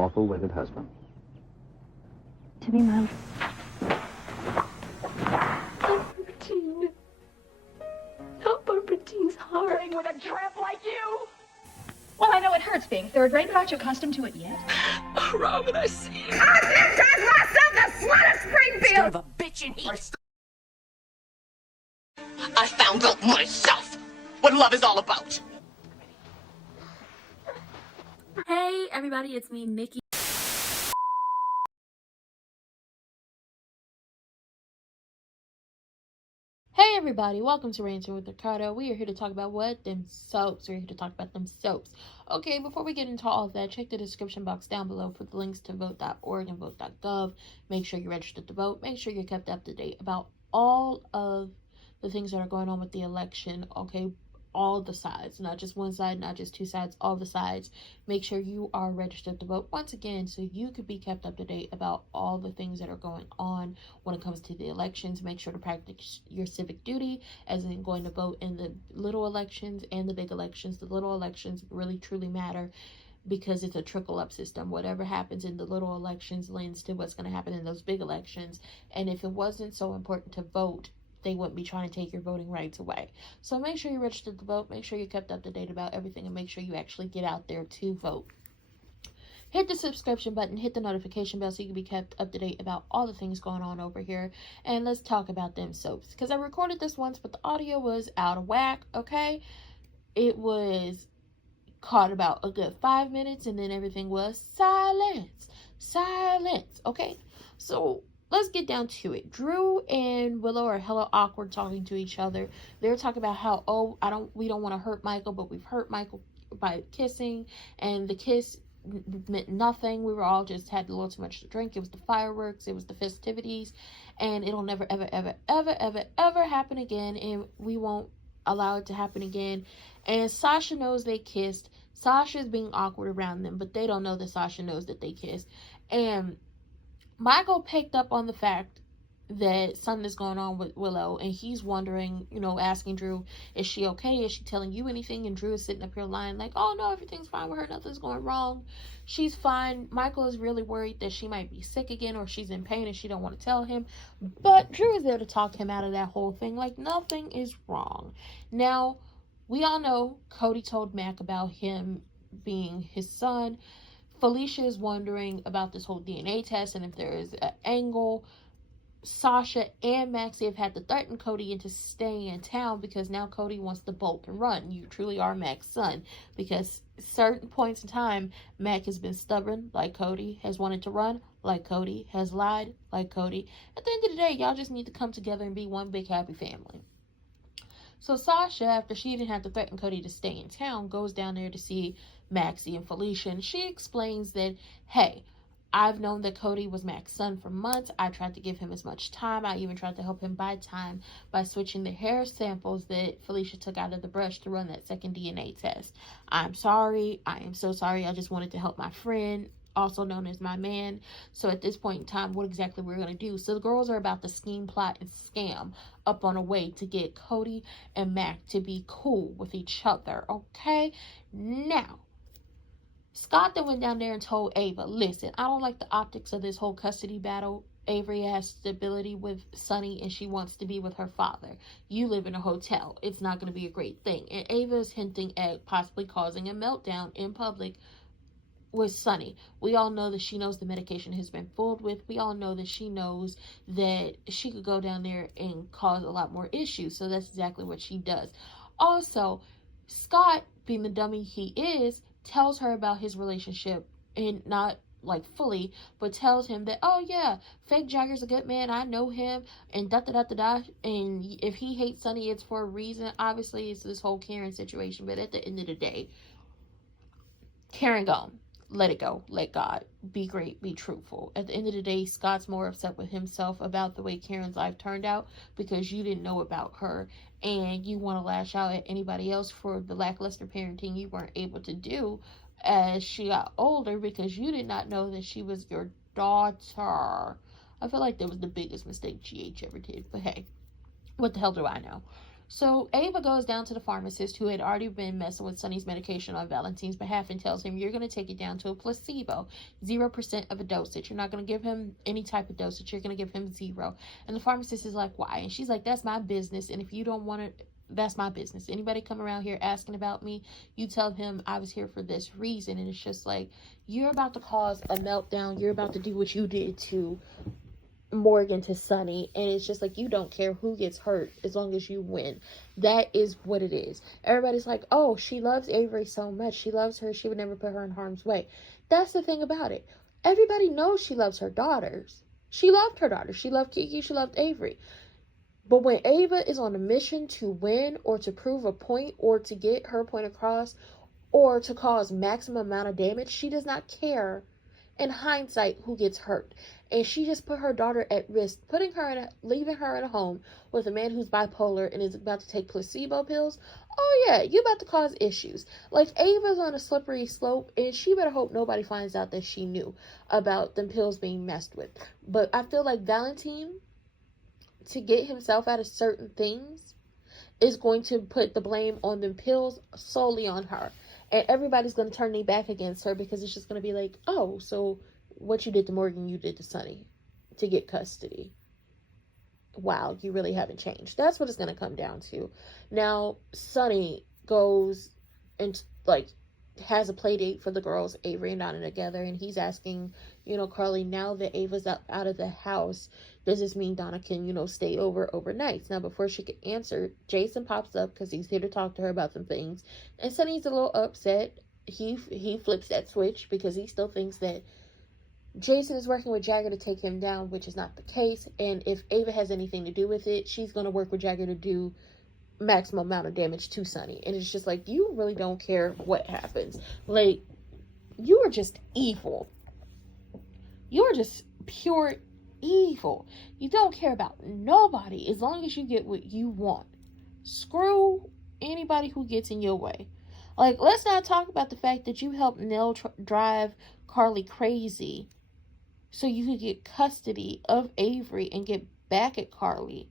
lawful wedded husband. To be my... Barbara not Barbara Jean's heart. With a tramp like you? Well, I know it hurts being third rate, but aren't you accustomed to it yet? Oh, Robin, I see you. I myself the slut of Springfield! Son of a bitch in heat. I found out myself what love is all about. Hey everybody, it's me, Nikki. Hey everybody, welcome to Ranting with Ricardo. We are here to talk about what? Them soaps. We're here to talk about them soaps. Okay, before we get into all of that, check the description box down below for the links to vote.org and vote.gov. Make sure you're registered to vote. Make sure you're kept up to date about all of the things that are going on with the election. Okay, all the sides, not just one side, not just two sides, all the sides. Make sure you are registered to vote once again so you could be kept up to date about all the things that are going on when it comes to the elections. Make sure to practice your civic duty, as in going to vote in the little elections and the big elections. The little elections really truly matter because it's a trickle-up system. Whatever happens in the little elections lends to what's going to happen in those big elections. And if it wasn't so important to vote, they wouldn't be trying to take your voting rights away. So make sure you're registered to vote. Make sure you're kept up to date about everything, and make sure you actually get out there to vote. Hit the subscription button, hit the notification bell so you can be kept up to date about all the things going on over here. And let's talk about them soaps. Because I recorded this once, but the audio was out of whack, okay? It was caught about a good 5 minutes, and then everything was silence, okay? So let's get down to it. Drew and Willow are hella awkward talking to each other. They're talking about how, oh, we don't want to hurt Michael, but we've hurt Michael by kissing, and the kiss meant nothing. We were all just had a little too much to drink. It was the fireworks, it was the festivities, and it'll never ever happen again, and we won't allow it to happen again. And Sasha knows they kissed. Sasha's being awkward around them, but they don't know that Sasha knows that they kissed. And Michael picked up on the fact that something is going on with Willow, and he's wondering, asking Drew, is she okay? Is she telling you anything? And Drew is sitting up here lying like, oh no, everything's fine with her, nothing's going wrong, she's fine. Michael is really worried that she might be sick again, or she's in pain and she don't want to tell him, but Drew is there to talk him out of that whole thing, like nothing is wrong. Now, we all know Cody told Mac about him being his son. Felicia is wondering about this whole DNA test and if there is an angle. Sasha and Maxie have had to threaten Cody into staying in town because now Cody wants to bolt and run. You truly are Mac's son, because certain points in time, Mac has been stubborn like Cody, has wanted to run like Cody, has lied like Cody. At the end of the day, y'all just need to come together and be one big happy family. So Sasha, after she didn't have to threaten Cody to stay in town, goes down there to see Maxie and Felicia, and she explains that, hey, I've known that Cody was Mac's son for months. I tried to give him as much time. I even tried to help him buy time by switching the hair samples that Felicia took out of the brush to run that second DNA test. I'm sorry. I am so sorry. I just wanted to help my friend, also known as my man. So at this point in time, what exactly we're going to do? So the girls are about to scheme, plot, and scam up on a way to get Cody and Mac to be cool with each other, okay? Now, Scott then went down there and told Ava, listen, I don't like the optics of this whole custody battle. Avery has stability with Sonny and she wants to be with her father. You live in a hotel. It's not going to be a great thing. And Ava is hinting at possibly causing a meltdown in public with Sonny. We all know that she knows the medication has been fooled with. We all know that she knows that she could go down there and cause a lot more issues. So that's exactly what she does. Also, Scott, being the dummy he is, tells her about his relationship, and not like fully, but tells him that, oh yeah, fake Jagger's a good man, I know him, and da-da-da-da-da, and if he hates Sonny, it's for a reason. Obviously, it's this whole Karen situation, but at the end of the day, Karen gone. Let it go. Let God. Be great. Be truthful. At the end of the day, Scott's more upset with himself about the way Karen's life turned out because you didn't know about her, and you want to lash out at anybody else for the lackluster parenting you weren't able to do as she got older because you did not know that she was your daughter. I feel like that was the biggest mistake GH ever did, but hey, what the hell do I know? So Ava goes down to the pharmacist who had already been messing with Sonny's medication on Valentine's behalf and tells him, you're going to take it down to a placebo, 0% of a dosage. You're not going to give him any type of dosage. You're going to give him 0. And the pharmacist is like, why? And she's like, that's my business. And if you don't want to, that's my business. Anybody come around here asking about me, you tell him I was here for this reason. And it's just like, you're about to cause a meltdown. You're about to do what you did to Morgan, to Sonny, and it's just like, you don't care who gets hurt as long as you win. That is what it is. Everybody's like, oh, she loves Avery so much, she loves her, she would never put her in harm's way. That's the thing about it. Everybody knows she loves her daughters. She loved her daughters. She loved Kiki, she loved Avery. But when Ava is on a mission to win or to prove a point or to get her point across or to cause maximum amount of damage, she does not care in hindsight who gets hurt. And she just put her daughter at risk, leaving her at a home with a man who's bipolar and is about to take placebo pills. Oh yeah, you about to cause issues. Like, Ava's on a slippery slope, and she better hope nobody finds out that she knew about them pills being messed with. But I feel like Valentine, to get himself out of certain things, is going to put the blame on them pills solely on her. And everybody's going to turn their back against her because it's just going to be like, oh, so what you did to Morgan, you did to Sonny to get custody. Wow, you really haven't changed. That's what it's going to come down to. Now, Sonny goes and, like, has a play date for the girls, Avery and Donna, together. And he's asking, Carly, now that Ava's out of the house, does this mean Donna can, stay over overnight? Now, before she could answer, Jason pops up because he's here to talk to her about some things. And Sonny's a little upset. He flips that switch because he still thinks that Jason is working with Jagger to take him down, which is not the case. And if Ava has anything to do with it, she's going to work with Jagger to do maximum amount of damage to Sonny. And it's just like, you really don't care what happens. Like, you are just evil. You are just pure evil. You don't care about nobody as long as you get what you want. Screw anybody who gets in your way. Like, let's not talk about the fact that you helped Nell drive Carly crazy so you could get custody of Avery and get back at Carly.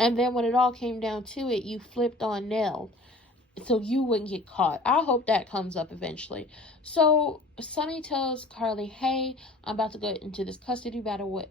And then when it all came down to it, you flipped on Nell so you wouldn't get caught. I hope that comes up eventually. So Sonny tells Carly, hey, I'm about to go into this custody battle with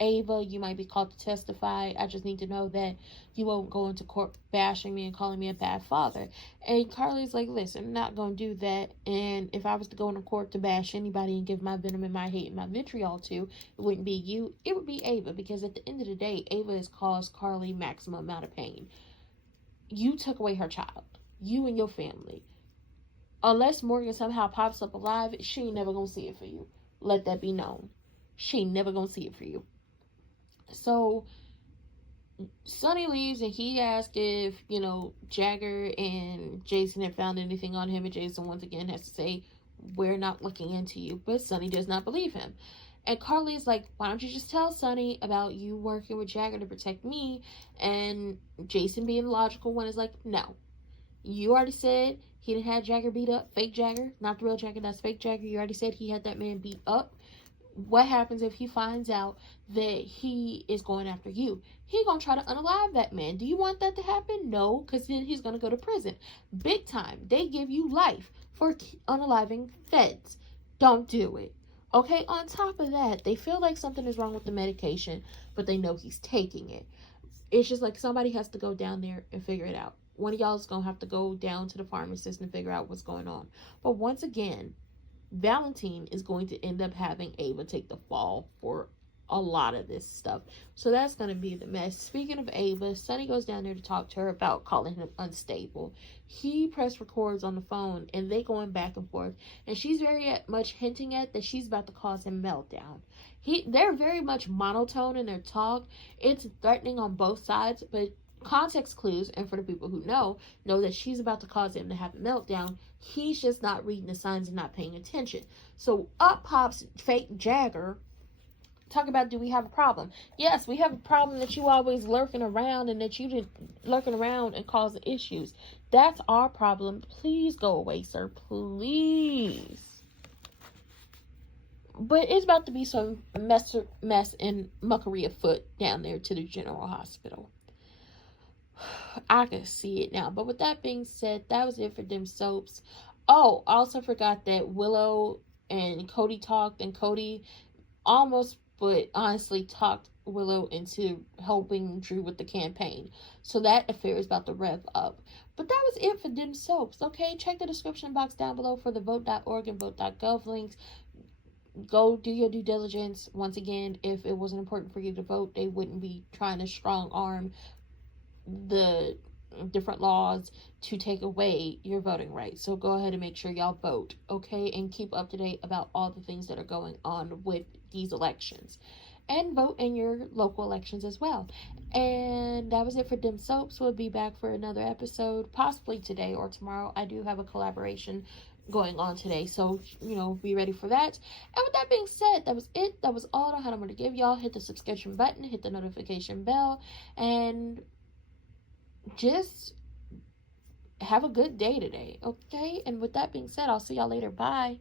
Ava. You might be called to testify. I just need to know that you won't go into court bashing me and calling me a bad father. And Carly's like, listen, I'm not going to do that. And if I was to go into court to bash anybody and give my venom and my hate and my vitriol to, it wouldn't be you. It would be Ava. Because at the end of the day, Ava has caused Carly maximum amount of pain. You took away her child. You and your family. Unless Morgan somehow pops up alive, she ain't never gonna see it for you. Let that be known. She ain't never gonna see it for you. So Sonny leaves and he asks if, Jagger and Jason have found anything on him. And Jason once again has to say, we're not looking into you. But Sonny does not believe him. And Carly's like, why don't you just tell Sonny about you working with Jagger to protect me? And Jason, being the logical one, is like, no. You already said he didn't have Jagger beat up. Fake Jagger. Not the real Jagger. That's fake Jagger. You already said he had that man beat up. What happens if he finds out that he is going after you? He gonna try to unalive that man. Do you want that to happen? No, because then he's gonna go to prison. Big time. They give you life for unaliving feds. Don't do it. Okay, on top of that, they feel like something is wrong with the medication, but they know he's taking it. It's just like somebody has to go down there and figure it out. One of y'all is going to have to go down to the pharmacist and figure out what's going on. But once again, Valentine is going to end up having Ava take the fall for a lot of this stuff. So that's going to be the mess. Speaking of Ava, Sonny goes down there to talk to her about calling him unstable. He press records on the phone and they going back and forth. And she's very much hinting at that she's about to cause him meltdown. They're very much monotone in their talk. It's threatening on both sides, but context clues, and for the people who know that she's about to cause him to have a meltdown. He's just not reading the signs and not paying attention. So up pops fake Jagger. Talk about, do we have a problem? Yes, we have a problem that you always lurking around and that you did lurking around and causing issues. That's our problem. Please go away, sir. Please. But it's about to be some mess and muckery afoot down there to the general hospital. I can see it now. But with that being said, that was it for them soaps. Oh, I also forgot that Willow and Cody talked, and Cody almost, but honestly, talked Willow into helping Drew with the campaign. So that affair is about to rev up. But that was it for them soaps, okay? Check the description box down below for the vote.org and vote.gov links. Go do your due diligence. Once again, if it wasn't important for you to vote, they wouldn't be trying to strong arm the different laws to take away your voting rights. So go ahead and make sure y'all vote, okay? And keep up to date about all the things that are going on with these elections. And vote in your local elections as well. And that was it for them soaps. We'll be back for another episode, possibly today or tomorrow. I do have a collaboration going on today, so be ready for that. And with that being said, that was it. That was all I had. I'm going to give y'all. Hit the subscription button, hit the notification bell, and just have a good day today, okay? And with that being said, I'll see y'all later. Bye.